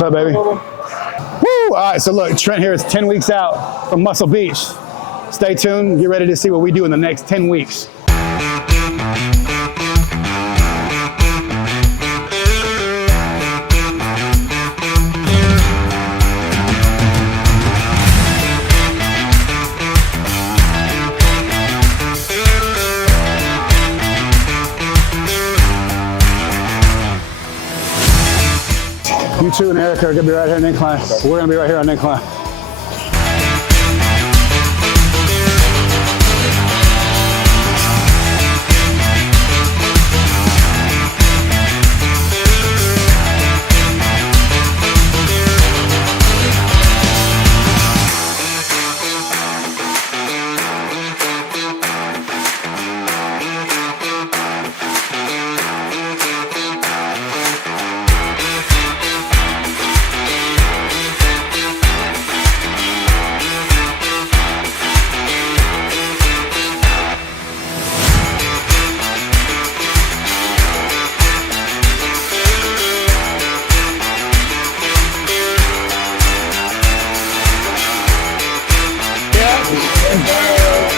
What's up, baby? Woo! All right, so look, Trent here is 10 weeks out from Muscle Beach. Stay tuned, get ready to see what we do in the next 10 weeks. You two and Erica are gonna be right here on the incline. We're gonna be right here on the incline.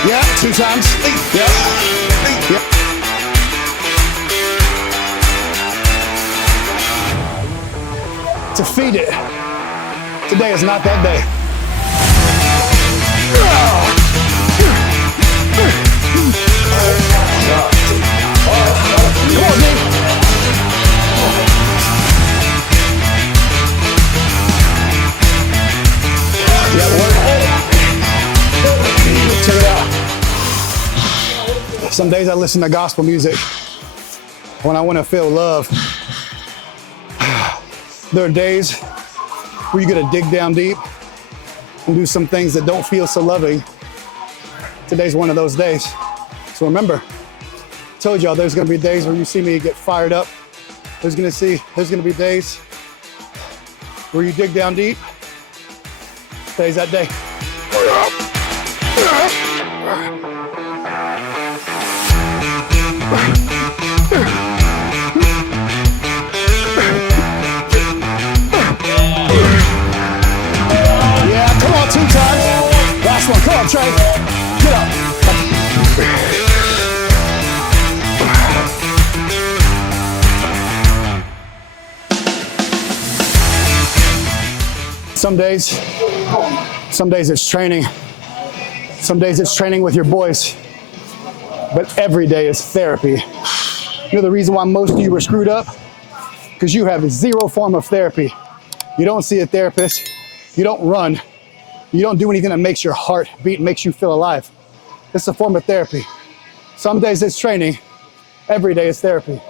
Yeah, 2 times. Yeah. Yeah. To feed it. Today is not that day. Come on, Nick. Yeah, work. Check it out. Some days I listen to gospel music when I want to feel love. There are days where you got to dig down deep and do some things that don't feel so loving. Today's one of those days. So remember, I told y'all there's going to be days where you see me get fired up. There's going to be days where you dig down deep. Today's that day. Yeah, come on, 2 times. Last one, come on, Trent. Get up. Some days it's training. Some days it's training with your boys, but every day is therapy. You know the reason why most of you were screwed up? Because you have 0 form of therapy. You don't see a therapist, you don't run, you don't do anything that makes your heart beat, makes you feel alive. It's a form of therapy. Some days it's training, every day is therapy.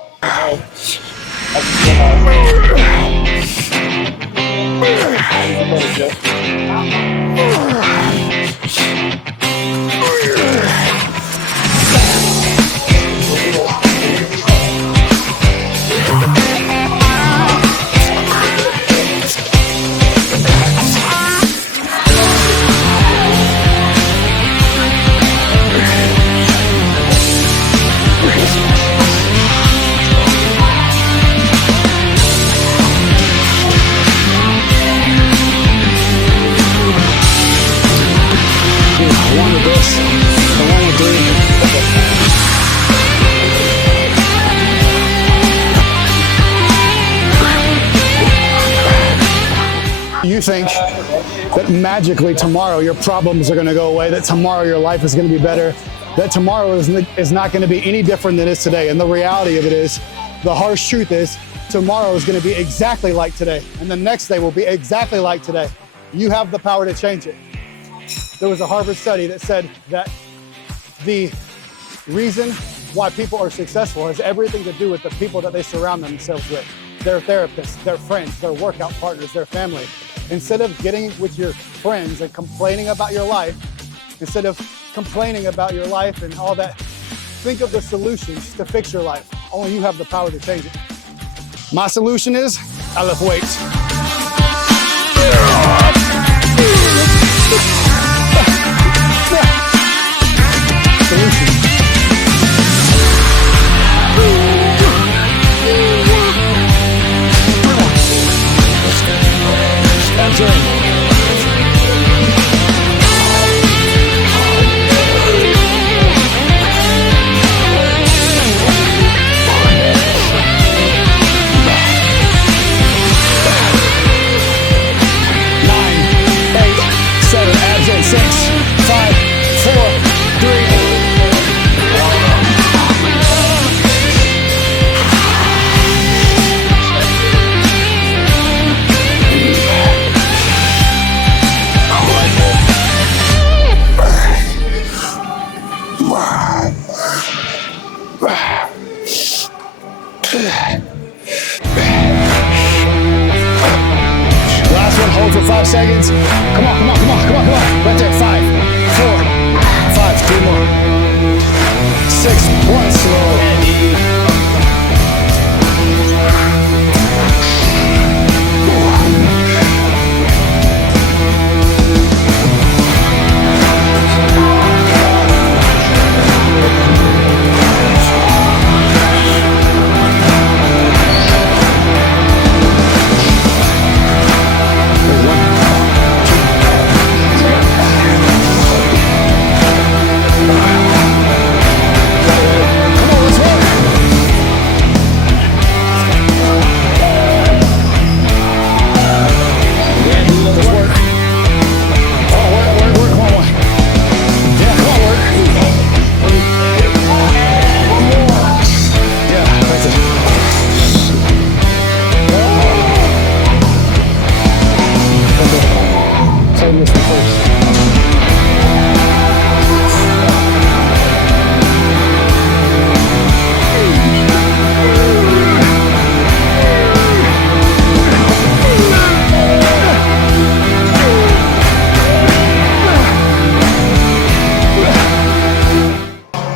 You think that magically tomorrow your problems are going to go away, that tomorrow your life is going to be better, that tomorrow is not going to be any different than it is today. And the reality of it is, the harsh truth is, tomorrow is going to be exactly like today. And the next day will be exactly like today. You have the power to change it. There was a Harvard study that said that the reason why people are successful has everything to do with the people that they surround themselves with. Their therapists, their friends, their workout partners, their family. Instead of getting with your friends and complaining about your life, instead of complaining about your life and all that, think of the solutions to fix your life. Only you have the power to change it. My solution is, I lift weights. Solution. Last one, hold for 5 seconds. Come on, come on, come on, come on, come on. Right there, 5, 4, 5, 3 more. 6, 1, slow.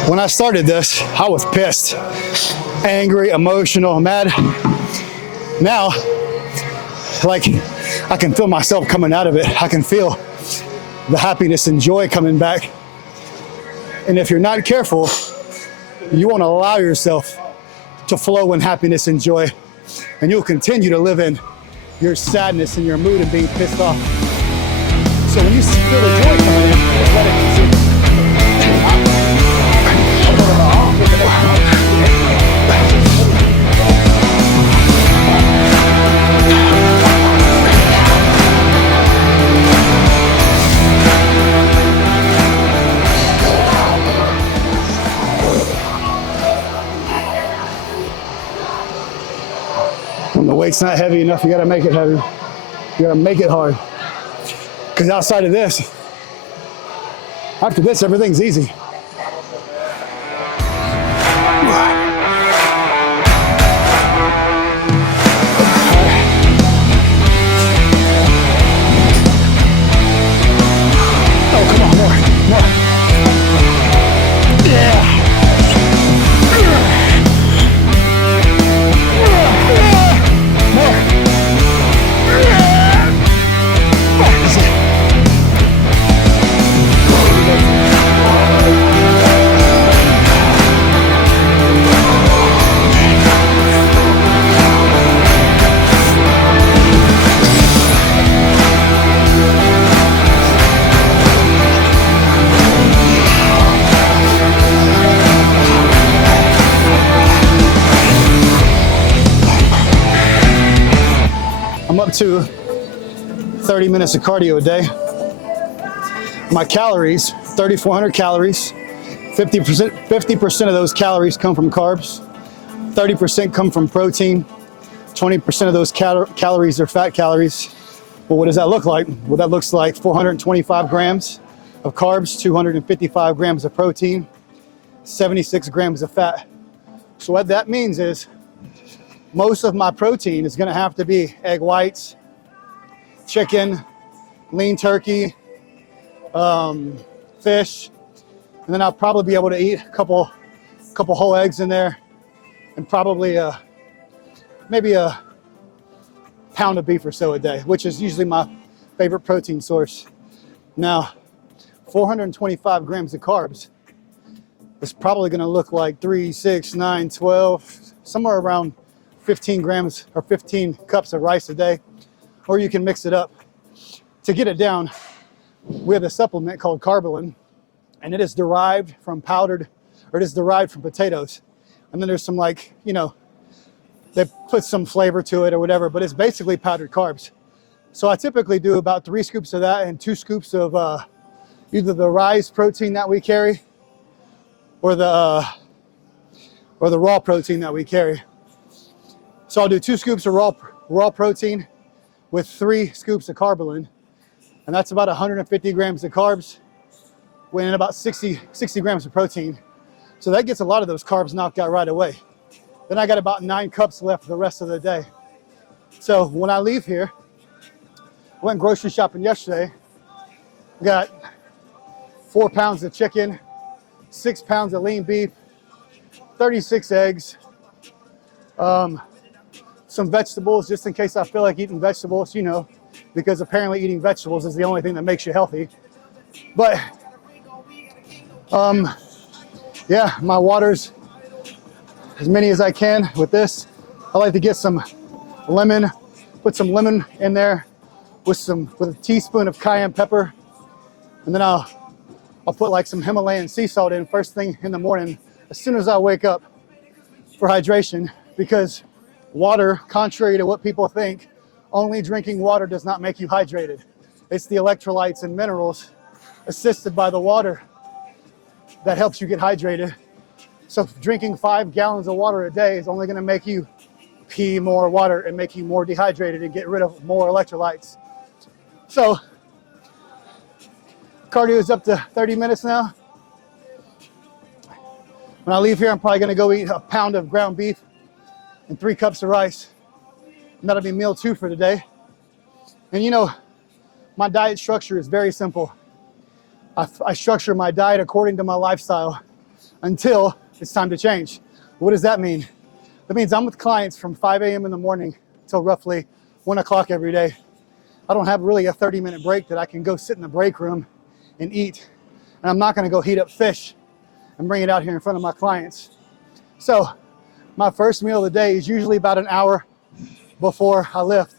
When I started this, I was pissed, angry, emotional, mad. Now, like, I can feel myself coming out of it. I can feel the happiness and joy coming back. And if you're not careful, you won't allow yourself to flow in happiness and joy. And you'll continue to live in your sadness and your mood and being pissed off. So when you feel the joy coming in, just let it consume. When the weight's not heavy enough, you gotta make it heavy. You gotta make it hard. Because outside of this, after this, everything's easy. I'm up to 30 minutes of cardio a day. My calories, 3,400 calories. 50% of those calories come from carbs. 30% come from protein. 20% of those calories are fat calories. Well, what does that look like? Well, that looks like 425 grams of carbs, 255 grams of protein, 76 grams of fat. So what that means is most of my protein is gonna have to be egg whites, chicken, lean turkey, fish, and then I'll probably be able to eat a couple whole eggs in there, and probably maybe a pound of beef or so a day, which is usually my favorite protein source. Now, 425 grams of carbs is probably gonna look like 3, 6, 9, 12, somewhere around 15 grams or 15 cups of rice a day, or you can mix it up. To get it down, we have a supplement called Carbolin, and it is derived from potatoes. And then there's some, like, you know, they put some flavor to it or whatever, but it's basically powdered carbs. So I typically do about 3 scoops of that and 2 scoops of either the rice protein that we carry or the raw protein that we carry. So I'll do 2 scoops of raw protein with 3 scoops of Carbolin, and that's about 150 grams of carbs and about 60 grams of protein. So that gets a lot of those carbs knocked out right away. Then I got about 9 cups left the rest of the day. So when I leave here, I went grocery shopping yesterday, got 4 pounds of chicken, 6 pounds of lean beef, 36 eggs, some vegetables just in case I feel like eating vegetables, you know, because apparently eating vegetables is the only thing that makes you healthy. But yeah, my water's as many as I can with this. I like to get some lemon, put some lemon in there with a teaspoon of cayenne pepper, and then I'll put like some Himalayan sea salt in first thing in the morning as soon as I wake up for hydration, because water, contrary to what people think, only drinking water does not make you hydrated. It's the electrolytes and minerals assisted by the water that helps you get hydrated. So drinking 5 gallons of water a day is only going to make you pee more water and make you more dehydrated and get rid of more electrolytes. So cardio is up to 30 minutes now. When I leave here, I'm probably going to go eat a pound of ground beef and 3 cups of rice. And that'll be meal 2 for today. And you know, my diet structure is very simple. I structure my diet according to my lifestyle until it's time to change. What does that mean? That means I'm with clients from 5 a.m. in the morning till roughly 1 o'clock every day. I don't have really a 30-minute break that I can go sit in the break room and eat. And I'm not going to go heat up fish and bring it out here in front of my clients. So my first meal of the day is usually about an hour before I lift.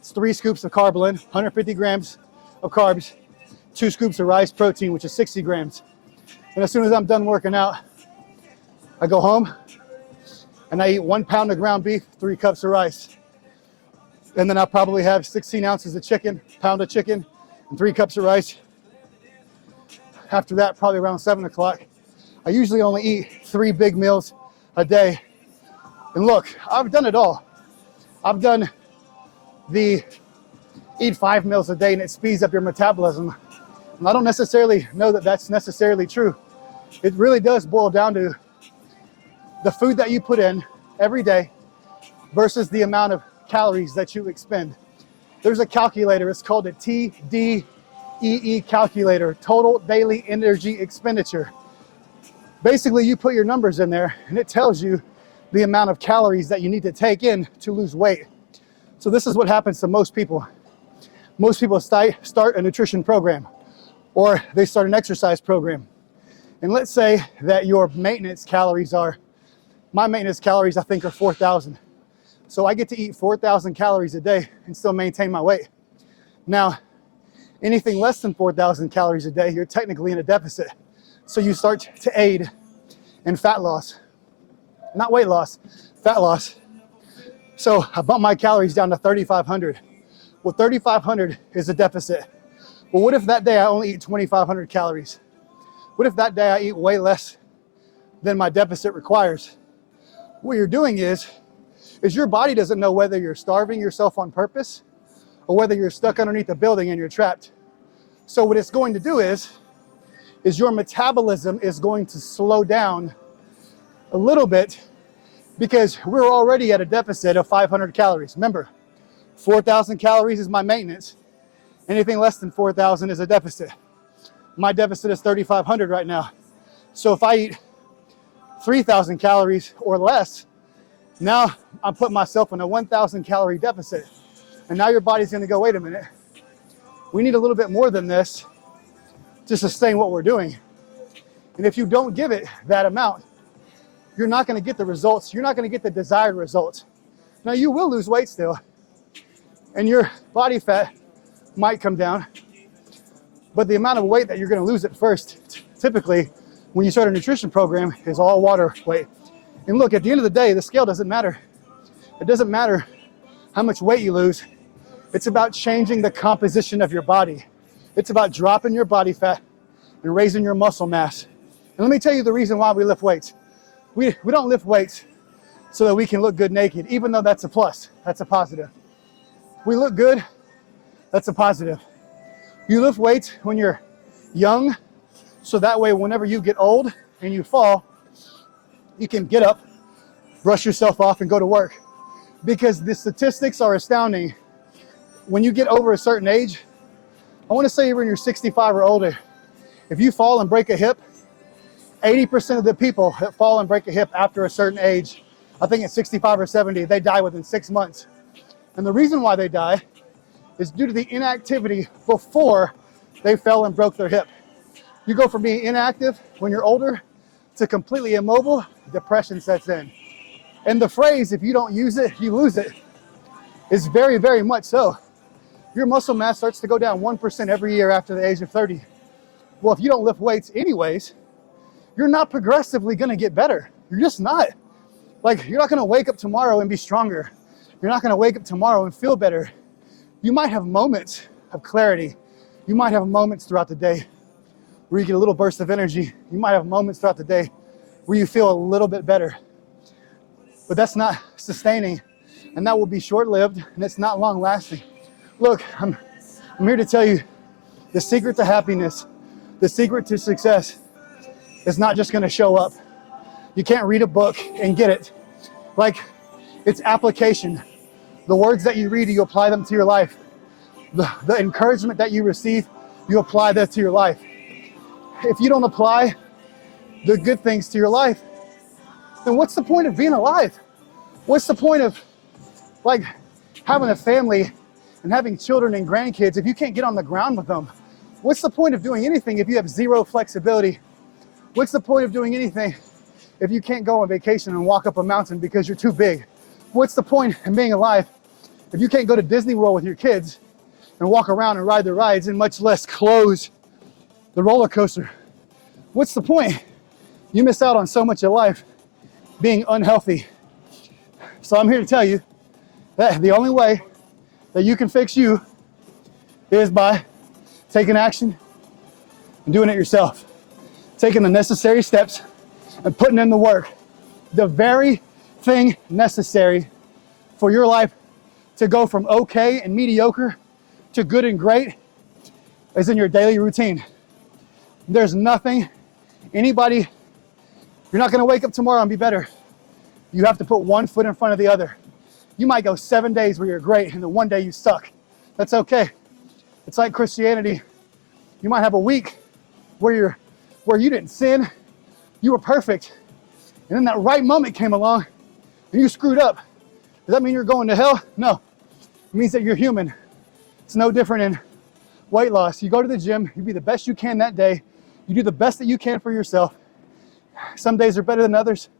It's 3 scoops of carb blend, 150 grams of carbs, 2 scoops of rice protein, which is 60 grams. And as soon as I'm done working out, I go home and I eat 1 pound of ground beef, 3 cups of rice. And then I'll probably have 16 ounces of chicken, pound of chicken, and 3 cups of rice. After that, probably around 7 o'clock, I usually only eat 3 big meals a day. And look, I've done it all. I've done the eat 5 meals a day and it speeds up your metabolism. And I don't necessarily know that that's necessarily true. It really does boil down to the food that you put in every day versus the amount of calories that you expend. There's a calculator, it's called a TDEE calculator, total daily energy expenditure. Basically, you put your numbers in there and it tells you the amount of calories that you need to take in to lose weight. So this is what happens to most people. Most people start a nutrition program or they start an exercise program. And let's say that your maintenance calories are, my maintenance calories I think are 4,000. So I get to eat 4,000 calories a day and still maintain my weight. Now, anything less than 4,000 calories a day, you're technically in a deficit. So you start to aid in fat loss, not weight loss, fat loss. So I bumped my calories down to 3,500. Well, 3,500 is a deficit. Well, what if that day I only eat 2,500 calories? What if that day I eat way less than my deficit requires? What you're doing is your body doesn't know whether you're starving yourself on purpose or whether you're stuck underneath a building and you're trapped. So what it's going to do is your metabolism is going to slow down a little bit because we're already at a deficit of 500 calories. Remember, 4,000 calories is my maintenance. Anything less than 4,000 is a deficit. My deficit is 3,500 right now. So if I eat 3,000 calories or less, now I'm putting myself in a 1,000 calorie deficit. And now your body's gonna go, wait a minute, we need a little bit more than this to sustain what we're doing. And if you don't give it that amount, you're not gonna get the results. You're not gonna get the desired results. Now you will lose weight still, and your body fat might come down, but the amount of weight that you're gonna lose at first, typically, when you start a nutrition program, is all water weight. And look, at the end of the day, the scale doesn't matter. It doesn't matter how much weight you lose. It's about changing the composition of your body. It's about dropping your body fat and raising your muscle mass. And let me tell you the reason why we lift weights. We don't lift weights so that we can look good naked, even though that's a plus, that's a positive. We look good, that's a positive. You lift weights when you're young, so that way whenever you get old and you fall, you can get up brush yourself off and go to work. Because the statistics are astounding. When you get over a certain age, I want to say you're in your 65 or older, if you fall and break a hip, 80% of the people that fall and break a hip after a certain age, I think at 65 or 70, they die within 6 months. And the reason why they die is due to the inactivity before they fell and broke their hip. You go from being inactive when you're older to completely immobile, depression sets in. And the phrase, if you don't use it, you lose it, is very, very much so. Your muscle mass starts to go down 1% every year after the age of 30. Well, if you don't lift weights anyways, you're not progressively gonna get better. You're just not. Like, you're not gonna wake up tomorrow and be stronger. You're not gonna wake up tomorrow and feel better. You might have moments of clarity. You might have moments throughout the day where you get a little burst of energy. You might have moments throughout the day where you feel a little bit better. But that's not sustaining, and that will be short-lived, and it's not long-lasting. Look, I'm here to tell you, the secret to happiness, the secret to success is not just gonna show up. You can't read a book and get it. Like, it's application. The words that you read, you apply them to your life. The encouragement that you receive, you apply that to your life. If you don't apply the good things to your life, then what's the point of being alive? What's the point of like having a family and having children and grandkids if you can't get on the ground with them? What's the point of doing anything if you have zero flexibility? What's the point of doing anything if you can't go on vacation and walk up a mountain because you're too big? What's the point in being alive if you can't go to Disney World with your kids and walk around and ride the rides and much less close the roller coaster? What's the point? You miss out on so much of life being unhealthy. So I'm here to tell you that the only way that you can fix you is by taking action and doing it yourself. Taking the necessary steps and putting in the work. The very thing necessary for your life to go from okay and mediocre to good and great is in your daily routine. There's nothing, anybody, you're not gonna wake up tomorrow and be better. You have to put one foot in front of the other. You might go 7 days where you're great and then one day you suck. That's okay. It's like Christianity. You might have a week where you didn't sin, you were perfect. And then that right moment came along and you screwed up. Does that mean you're going to hell? No. It means that you're human. It's no different in weight loss. You go to the gym, you be the best you can that day. You do the best that you can for yourself. Some days are better than others.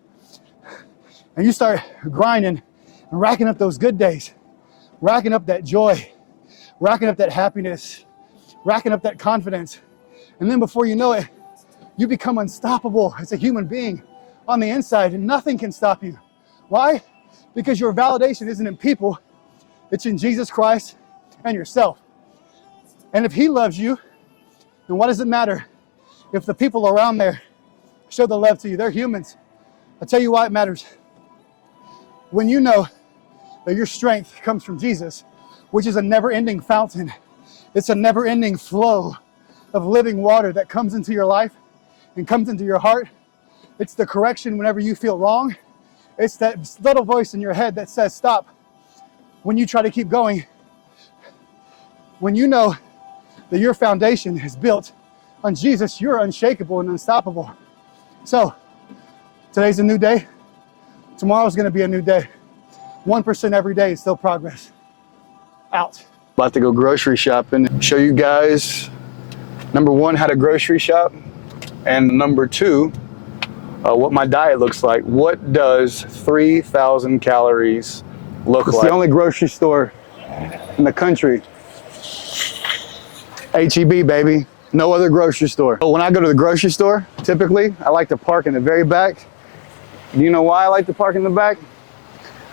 And you start grinding and racking up those good days, racking up that joy, racking up that happiness, racking up that confidence. And then before you know it, you become unstoppable as a human being on the inside, and nothing can stop you. Why? Because your validation isn't in people, it's in Jesus Christ and yourself. And if he loves you, then what does it matter if the people around there show the love to you? They're humans. I'll tell you why it matters. When you know that your strength comes from Jesus, which is a never-ending fountain, it's a never-ending flow of living water that comes into your life and comes into your heart. It's the correction whenever you feel wrong. It's that little voice in your head that says stop when you try to keep going. When you know that your foundation is built on Jesus, you're unshakable and unstoppable. So today's a new day. Tomorrow's gonna be a new day. 1% every day is still progress. Out. About to go grocery shopping. Show you guys, number one, how to grocery shop. And number two, what my diet looks like. What does 3,000 calories look like? It's the only grocery store in the country. H-E-B, baby. No other grocery store. When I go to the grocery store, typically, I like to park in the very back. Do you know why I like to park in the back?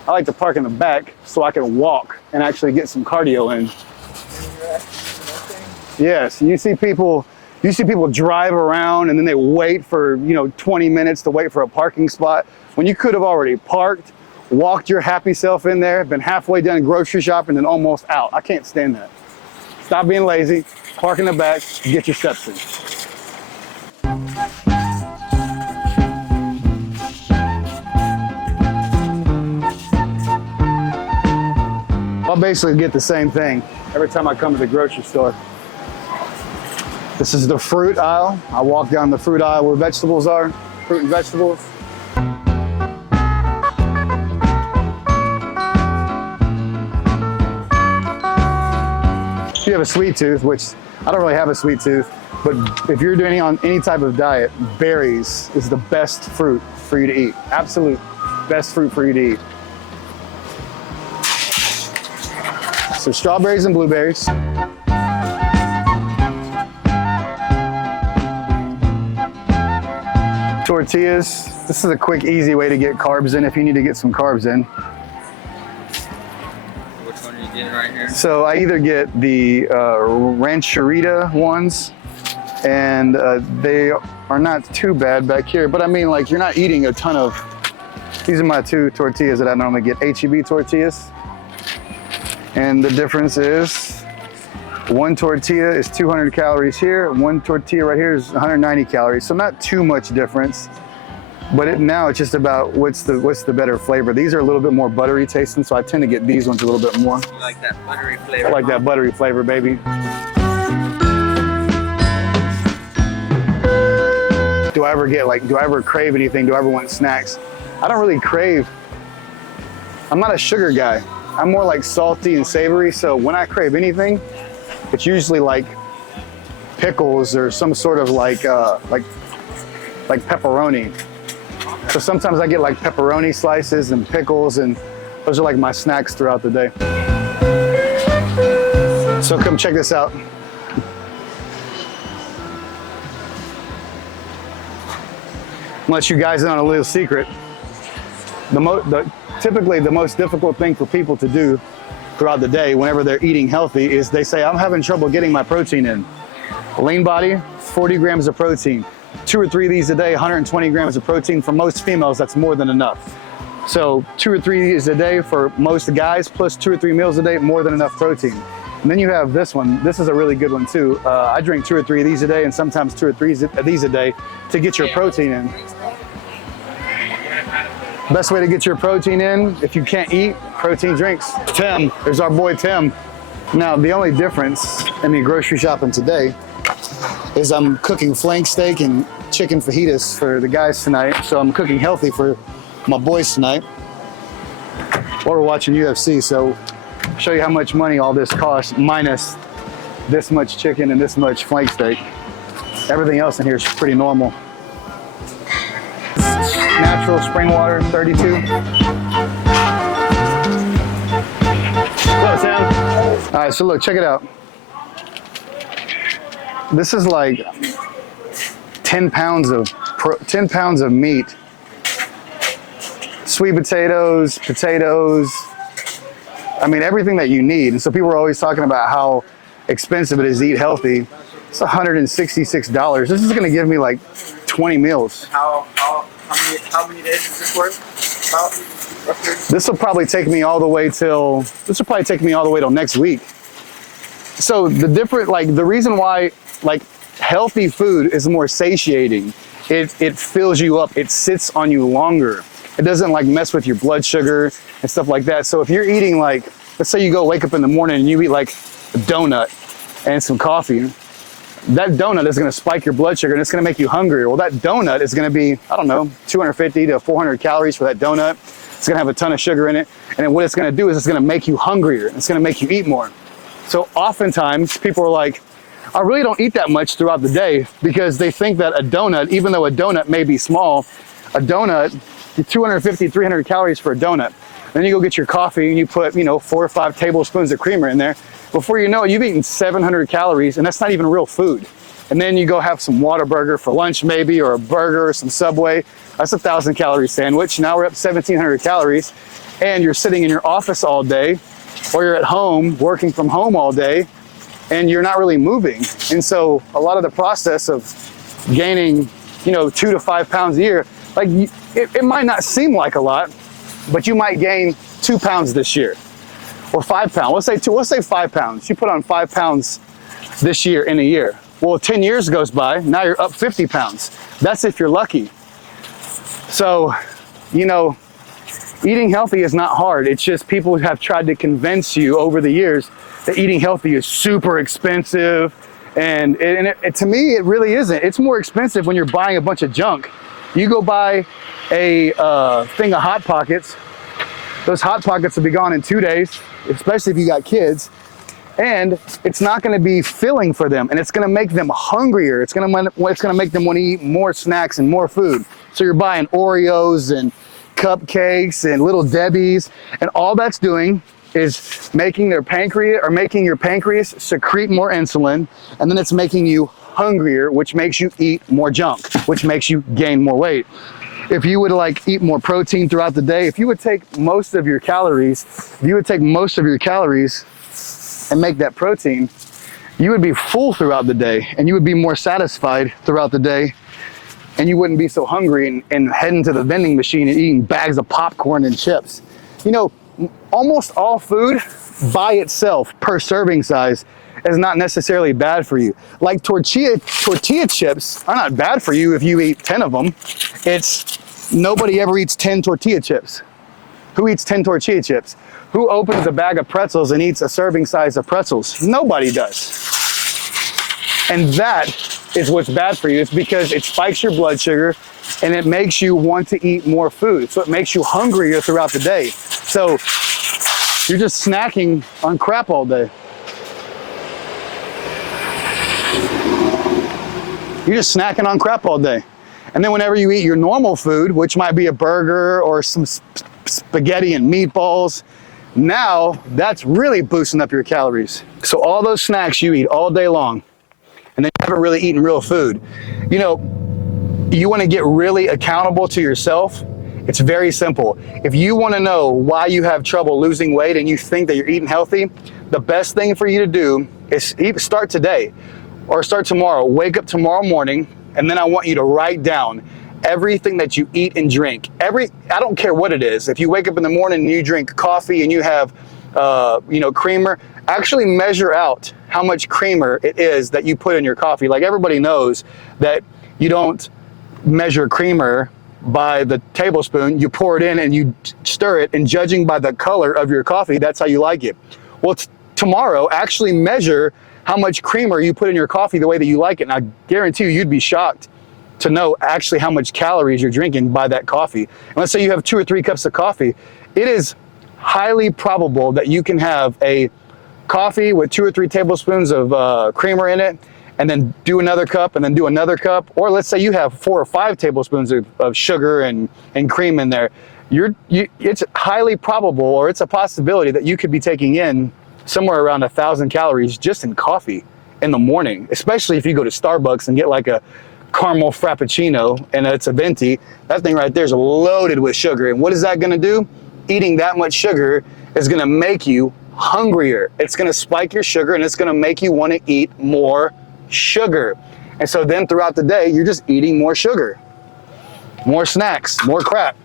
I like to park in the back so I can walk and actually get some cardio in. Yes, you see people drive around and then they wait for 20 minutes to wait for a parking spot when you could have already parked, walked your happy self in there, been halfway done grocery shopping and almost out. I can't stand that. Stop being lazy, park in the back, get your steps in. I'll basically get the same thing every time I come to the grocery store. This is the fruit aisle. I walk down the fruit aisle where vegetables are, fruit and vegetables. If you have a sweet tooth, which I don't really have a sweet tooth, but if you're doing on any type of diet, berries is the best fruit for you to eat. Absolute best fruit for you to eat. So strawberries and blueberries. Tortillas. This is a quick, easy way to get carbs in if you need to get some carbs in. Which one are you getting right here? So I either get the rancherita ones, and they are not too bad back here, but I mean, like, you're not eating a ton of, these are my two tortillas that I normally get, HEB tortillas. And the difference is one tortilla is 200 calories here, one tortilla right here is 190 calories. So not too much difference, but now it's just about what's the better flavor. These are a little bit more buttery tasting, so I tend to get these ones a little bit more. You like that buttery flavor? I like that buttery flavor, baby. Do I ever crave anything? Do I ever want snacks? I don't really crave. I'm not a sugar guy. I'm more like salty and savory, so when I crave anything, it's usually like pickles or some sort of like pepperoni. So sometimes I get like pepperoni slices and pickles, and those are like my snacks throughout the day. So come check this out. I'll let you guys in on a little secret. Typically the most difficult thing for people to do throughout the day whenever they're eating healthy is they say, I'm having trouble getting my protein in. Lean body, 40 grams of protein. 2 or 3 of these a day, 120 grams of protein. For most females, that's more than enough. So 2 or 3 of these a day for most guys, plus 2 or 3 meals a day, more than enough protein. And then you have this one. This is a really good one too. I drink 2 or 3 of these a day, and sometimes 2 or 3 of these a day to get your protein in. Best way to get your protein in, if you can't eat, protein drinks. Tim, there's our boy Tim. Now, the only difference in me grocery shopping today is I'm cooking flank steak and chicken fajitas for the guys tonight. So I'm cooking healthy for my boys tonight. While we're watching UFC, so I'll show you how much money all this costs, minus this much chicken and this much flank steak. Everything else in here is pretty normal. Natural spring water, 32. Hello, Sam. All right, so look, check it out. This is like 10 pounds of meat. Sweet potatoes, I mean, everything that you need. And so people are always talking about how expensive it is to eat healthy. It's $166. This is gonna give me like 20 meals. How many days is this worth? About? This will probably take me all the way till next week. So the reason why like healthy food is more satiating, it fills you up, it sits on you longer. It doesn't like mess with your blood sugar and stuff like that. So if you're eating like, let's say you wake up in the morning and you eat like a donut and some coffee, that donut is gonna spike your blood sugar and it's gonna make you hungrier. Well, that donut is gonna be, I don't know, 250 to 400 calories for that donut. It's gonna have a ton of sugar in it. And then what it's gonna do is it's gonna make you hungrier. It's gonna make you eat more. So oftentimes people are like, I really don't eat that much throughout the day, because they think that a donut, even though a donut may be small, a donut, 250, 300 calories for a donut. Then you go get your coffee and you put, 4 or 5 tablespoons of creamer in there. Before you know it, you've eaten 700 calories, and that's not even real food. And then you go have some Whataburger for lunch maybe, or a burger or some Subway. That's a 1,000 calorie sandwich. Now we're up 1,700 calories, and you're sitting in your office all day, or you're at home working from home all day, and you're not really moving. And so a lot of the process of gaining, 2 to 5 pounds a year, like it might not seem like a lot, but you might gain 2 pounds this year. Or 5 pounds, let's say 5 pounds. You put on 5 pounds this year in a year. Well, 10 years goes by, now you're up 50 pounds. That's if you're lucky. So, Eating healthy is not hard. It's just people have tried to convince you over the years that eating healthy is super expensive. And to me, it really isn't. It's more expensive when you're buying a bunch of junk. You go buy a thing of Hot Pockets. Those Hot Pockets will be gone in 2 days, especially if you got kids. And it's not going to be filling for them, and it's going to make them hungrier. It's going to make them want to eat more snacks and more food. So you're buying Oreos and cupcakes and Little Debbie's, and all that's doing is making your pancreas secrete more insulin, and then it's making you hungrier, which makes you eat more junk, which makes you gain more weight. If you would like eat more protein throughout the day, if you would take most of your calories, and make that protein, you would be full throughout the day, and you would be more satisfied throughout the day, and you wouldn't be so hungry and heading to the vending machine and eating bags of popcorn and chips. You know, almost all food by itself per serving size is not necessarily bad for you. Like tortilla chips are not bad for you if you eat 10 of them. Nobody ever eats 10 tortilla chips. Who eats 10 tortilla chips? Who opens a bag of pretzels and eats a serving size of pretzels? Nobody does. And that is what's bad for you. It's because it spikes your blood sugar and it makes you want to eat more food. So it makes you hungrier throughout the day. So you're just snacking on crap all day. You're just snacking on crap all day. And then whenever you eat your normal food, which might be a burger or some spaghetti and meatballs, now that's really boosting up your calories. So all those snacks you eat all day long, and then you haven't really eaten real food. You know, you want to get really accountable to yourself. It's very simple. If you want to know why you have trouble losing weight and you think that you're eating healthy, the best thing for you to do is start today or start tomorrow. Wake up tomorrow morning, and then I want you to write down everything that you eat and drink. I don't care what it is. If you wake up in the morning and you drink coffee and you have, creamer, actually measure out how much creamer it is that you put in your coffee. Like everybody knows that you don't measure creamer by the tablespoon. You pour it in and you stir it, and judging by the color of your coffee, that's how you like it. Well, tomorrow, actually measure how much creamer you put in your coffee the way that you like it. And I guarantee you'd be shocked to know actually how much calories you're drinking by that coffee. And let's say you have 2 or 3 cups of coffee. It is highly probable that you can have a coffee with 2 or 3 tablespoons of creamer in it, and then do another cup, and then do another cup. Or let's say you have 4 or 5 tablespoons of sugar and cream in there. It's highly probable, or it's a possibility, that you could be taking in somewhere around 1,000 calories just in coffee in the morning, especially if you go to Starbucks and get like a caramel frappuccino and it's a venti. That thing right there is loaded with sugar. And what is that gonna do? Eating that much sugar is gonna make you hungrier. It's gonna spike your sugar, and it's gonna make you wanna eat more sugar. And so then throughout the day, you're just eating more sugar, more snacks, more crap.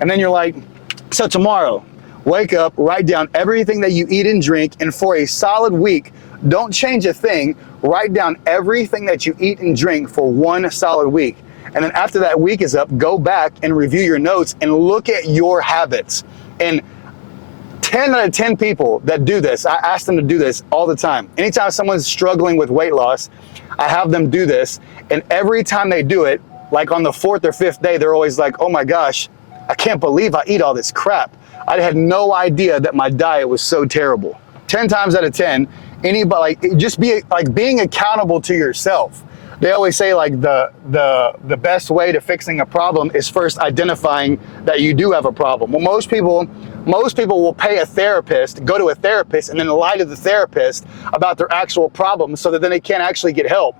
And then you're like, so tomorrow, wake up, write down everything that you eat and drink, and for a solid week, don't change a thing. Write down everything that you eat and drink for 1 solid week. And then after that week is up, go back and review your notes and look at your habits. And 10 out of 10 people that do this, I ask them to do this all the time. Anytime someone's struggling with weight loss, I have them do this. And every time they do it, like on the 4th or 5th day, they're always like, oh my gosh, I can't believe I eat all this crap. I had no idea that my diet was so terrible. 10 times out of 10, anybody, just be like being accountable to yourself. They always say like the best way to fixing a problem is first identifying that you do have a problem. Well, most people will pay a therapist, go to a therapist, and then lie to the therapist about their actual problem so that then they can't actually get help.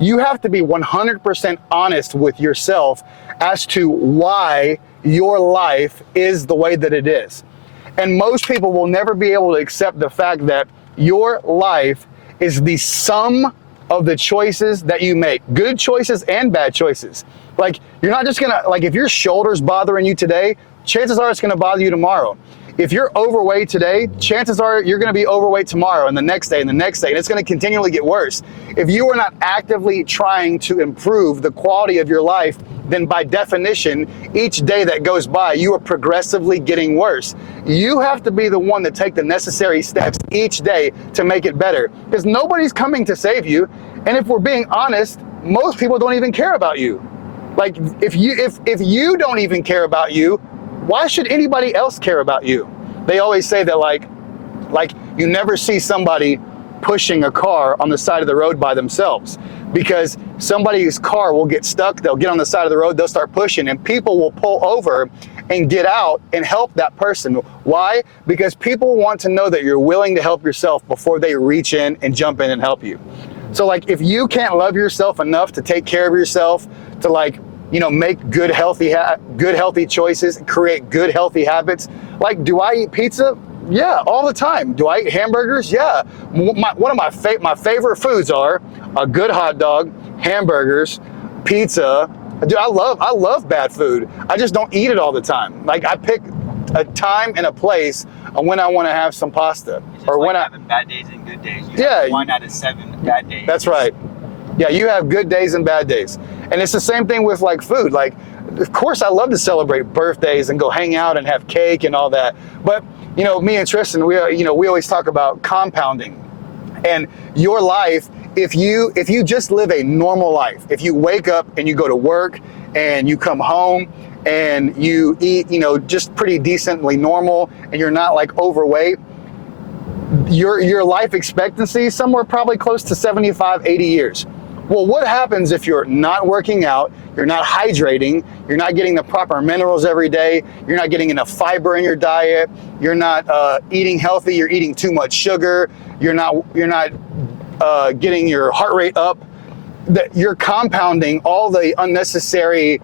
You have to be 100% honest with yourself as to why your life is the way that it is. And most people will never be able to accept the fact that your life is the sum of the choices that you make, good choices and bad choices. Like, you're not just gonna, like, if your shoulder's bothering you today, chances are it's gonna bother you tomorrow. If you're overweight today, chances are you're gonna be overweight tomorrow and the next day and the next day, and it's gonna continually get worse. If you are not actively trying to improve the quality of your life then by definition, each day that goes by, you are progressively getting worse. You have to be the one to take the necessary steps each day to make it better, because nobody's coming to save you. And if we're being honest, most people don't even care about you. Like, if you don't even care about you, why should anybody else care about you? They always say that like you never see somebody pushing a car on the side of the road by themselves, because somebody's car will get stuck, they'll get on the side of the road, they'll start pushing, and people will pull over and get out and help that person. Why? Because people want to know that you're willing to help yourself before they reach in and jump in and help you. So like, if you can't love yourself enough to take care of yourself, to like, you know, make good healthy choices, create good healthy habits. Like, do I eat pizza? Yeah, all the time. Do I eat hamburgers? Yeah. One of my favorite foods are a good hot dog, hamburgers, pizza. Dude, I love bad food. I just don't eat it all the time. Like, I pick a time and a place when I want to have some pasta, or like when having bad days and good days. You yeah, have 1 out of 7 bad days. That's right. Yeah, you have good days and bad days, and it's the same thing with like food. Like, of course, I love to celebrate birthdays and go hang out and have cake and all that. But you know, me and Tristan, we always talk about compounding, and your life. If you just live a normal life, if you wake up and you go to work and you come home and you eat, you know, just pretty decently normal, and you're not like overweight, your life expectancy is somewhere probably close to 75, 80 years. Well, what happens if you're not working out, you're not hydrating, you're not getting the proper minerals every day, you're not getting enough fiber in your diet, you're not eating healthy, you're eating too much sugar, you're not getting your heart rate up, that you're compounding all the unnecessary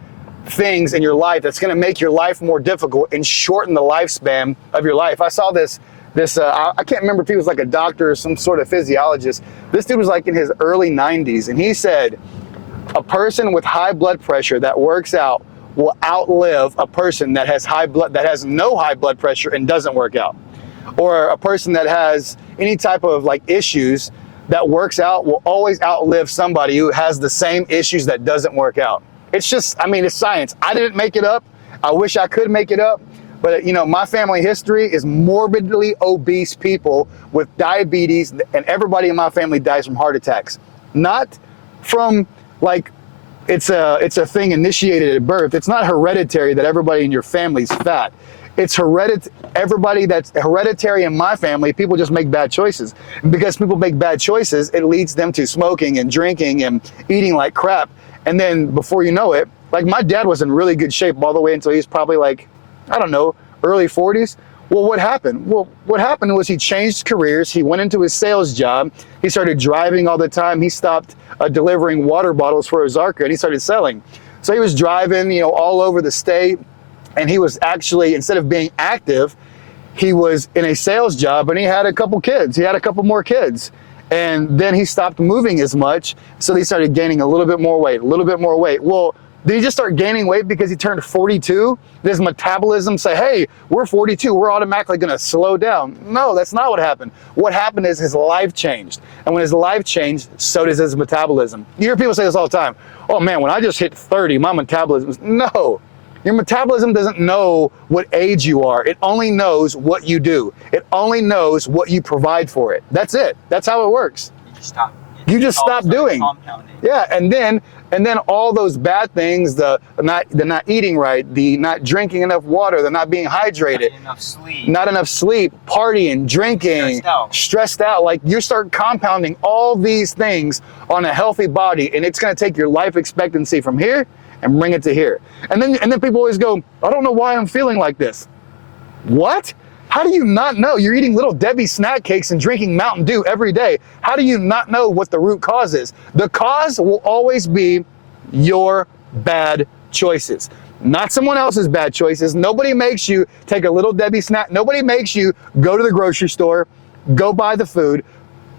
things in your life that's going to make your life more difficult and shorten the lifespan of your life. I saw this I can't remember if he was like a doctor or some sort of physiologist. This dude was like in his early 90s, and he said a person with high blood pressure that works out will outlive a person that has no high blood pressure and doesn't work out. Or a person that has any type of like issues that works out will always outlive somebody who has the same issues that doesn't work out. It's just, I mean, it's science. I didn't make it up. I wish I could make it up. But you know, my family history is morbidly obese people with diabetes, and everybody in my family dies from heart attacks. Not from like, it's a thing initiated at birth. It's not hereditary that everybody in your family's fat. It's everybody that's hereditary in my family, people just make bad choices. And because people make bad choices, it leads them to smoking and drinking and eating like crap. And then before you know it, like my dad was in really good shape all the way until he was probably like, I don't know, early 40s. Well, what happened? Well, what happened was he changed careers. He went into his sales job. He started driving all the time. He stopped delivering water bottles for Ozarka, and he started selling. So he was driving, you know, all over the state. And he was actually, instead of being active, he was in a sales job, and he had a couple kids. He had a couple more kids. And then he stopped moving as much. So he started gaining a little bit more weight, a little bit more weight. Well, did he just start gaining weight because he turned 42? Did his metabolism say, hey, we're 42, we're automatically gonna slow down? No, that's not what happened. What happened is his life changed. And when his life changed, so does his metabolism. You hear people say this all the time. Oh man, when I just hit 30, my metabolism, no. Your metabolism doesn't know what age you are. It only knows what you do. It only knows what you provide for it. That's it. That's how it works. You just stop doing. Yeah, and then all those bad things, the not eating right, the not drinking enough water, the not being hydrated, not enough sleep, partying, drinking, stressed out. Like, you start compounding all these things on a healthy body, and it's gonna take your life expectancy from here and bring it to here. And then people always go, I don't know why I'm feeling like this. What? How do you not know? You're eating Little Debbie snack cakes and drinking Mountain Dew every day. How do you not know what the root cause is? The cause will always be your bad choices, not someone else's bad choices. Nobody makes you take a Little Debbie snack. Nobody makes you go to the grocery store, go buy the food,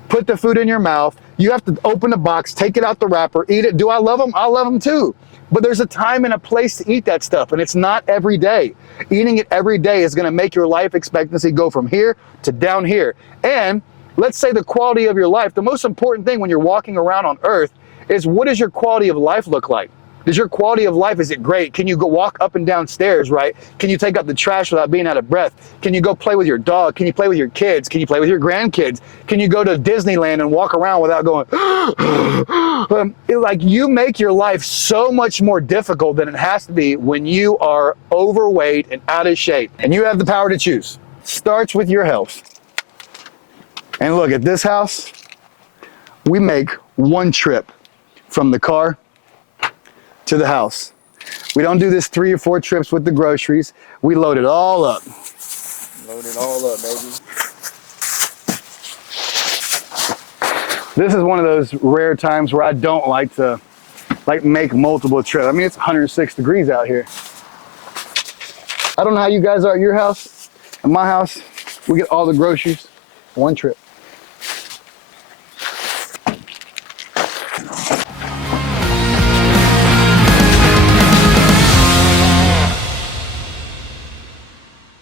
put the food in your mouth. You have to open the box, take it out the wrapper, eat it. Do I love them? I love them too. But there's a time and a place to eat that stuff, and it's not every day. Eating it every day is gonna make your life expectancy go from here to down here. And let's say the quality of your life, the most important thing when you're walking around on earth is, what does your quality of life look like? Is your quality of life, is it great? Can you go walk up and down stairs, right? Can you take out the trash without being out of breath? Can you go play with your dog? Can you play with your kids? Can you play with your grandkids? Can you go to Disneyland and walk around without going, like, you make your life so much more difficult than it has to be when you are overweight and out of shape. And you have the power to choose. Starts with your health. And look, at this house, we make one trip from the car to the house. We don't do this 3 or 4 trips with the groceries. We load it all up. Load it all up, baby. This is one of those rare times where I don't like to make multiple trips. I mean, it's 106 degrees out here. I don't know how you guys are at your house. At my house, we get all the groceries, one trip.